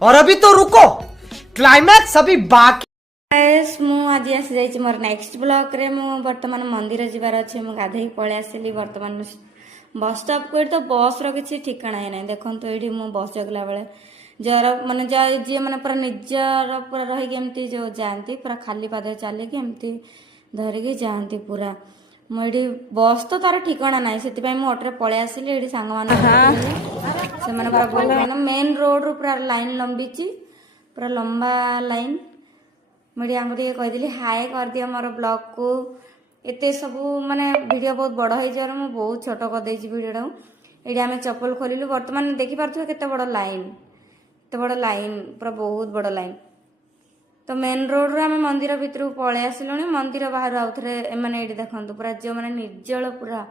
और अभी तो रुको, क्लाइमैक्स अभी बाकी। आज आसी जाइए मोर नेक्स्ट ब्लॉक रे मु वर्तमान मंदिर जीवार अच्छे मु गाधई पळै आसिली वर्तमान बस स्टॉप को तो बस रो किछि ठिकाना ही नहीं देखंतु एठी मु बस जगला बेले जर माने जे माने पूरा निजर पूरा रही केमती जो जानती पूरा खाली पाद चले के एमती धरिकी जानती पूरा मुझे बस तो तार ठिकाना ना से अटो पलि आसिली ये सांग मान पूरा मेन रोड रू पूरा लाइन लंबी पूरा लंबा लाइन मुझे आगे कहीदी हाय कर दिया मोर ब्लॉग को एते सब माने वीडियो बहुत बड़ हो जा बहुत छोट करदे वीडियो ये आम चप्पल खोलु बर्तमान देखिपे केते बड़ लाइन एत बड़ लाइन पूरा बहुत बड़ लाइन तो मेन रोड रू आम मंदिर भितर पलि आसिलुनी मंदिर बाहर आउ थे एमने ये देखो पूरा जो मैंने निर्जल पूरा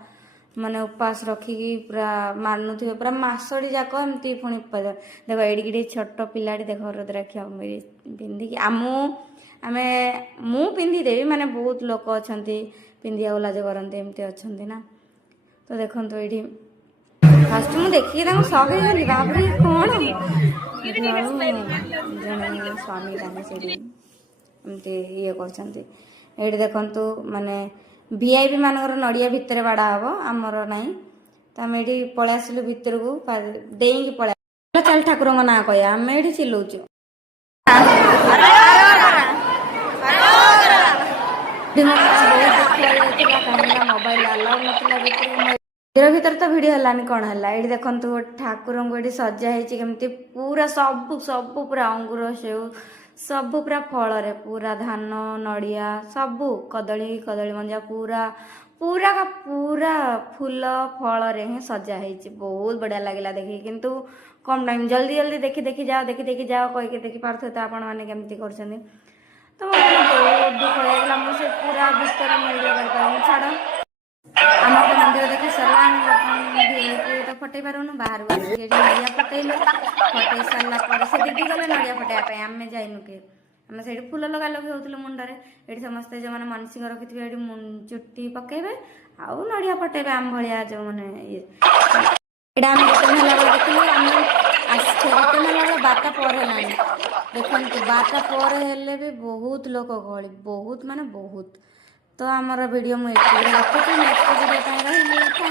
माने उपास रखिकी पूरा मानुवे पूरा मसटी जाक एमती पुणी देख एडिकी छोट पिलाटी देख रुद्राक्ष पिंधिकी आम मु पिंधिदेवी माने बहुत लोक अच्छा पिंधिया लाज करते एमती अच्छा ना तो देखो ये फास्ट मुझे देखिए शौक हो बाबरे कौन जन स्वामी एमती ये कर देखु माने वीआईपी मानकर नड़िया भितर बाड़ा हम आमर ना तो आम ये पलि आसिलु भितर को डेईकी पलि चल ठाकुर ना कह आम ये चिल्लाचु मोबाइल अलाउ नाला मंदिर भीतर तो भिड है कौन है ये देखो ठाकुर को ये सजा होमती पूरा सब सब पूरा अंगूर सेव सब पूरा फल रे पूरा धान नड़िया सब कदली कदली मंजा पूरा पूरा का पूरा फूल फल रे ही सजा है बहुत बढ़िया लगे देखी किंतु कम टाइम जल्दी जल्दी देखी देखी जाओ कहीकि देखी पार्थ तो आपण मैंने केमती कर तो बहुत दुख लगा मुझे पूरा भीतर वीडियो छाड़ आम तो मंदिर देखी सारा तो फटे पारूनु बाहर नड़िया फटेलु फटे सारा से दीदी गले नड़िया फटाइवाई आम जाइनु कि आम से फूल लगा लगे होते मुंडे ये समस्ते जो मैंने मनसिक रखिथे ये चुट्टी पकेबे आउ नड़िया फटेबे आम भाया जो मैंने ये आम देखिए आम बारटा पर देखो बारटा पर हेले भी बहुत लोक गहली बहुत माने बहुत तो आमर वीडियो मुझे रखुच्छी नेक्स्ट वीडियो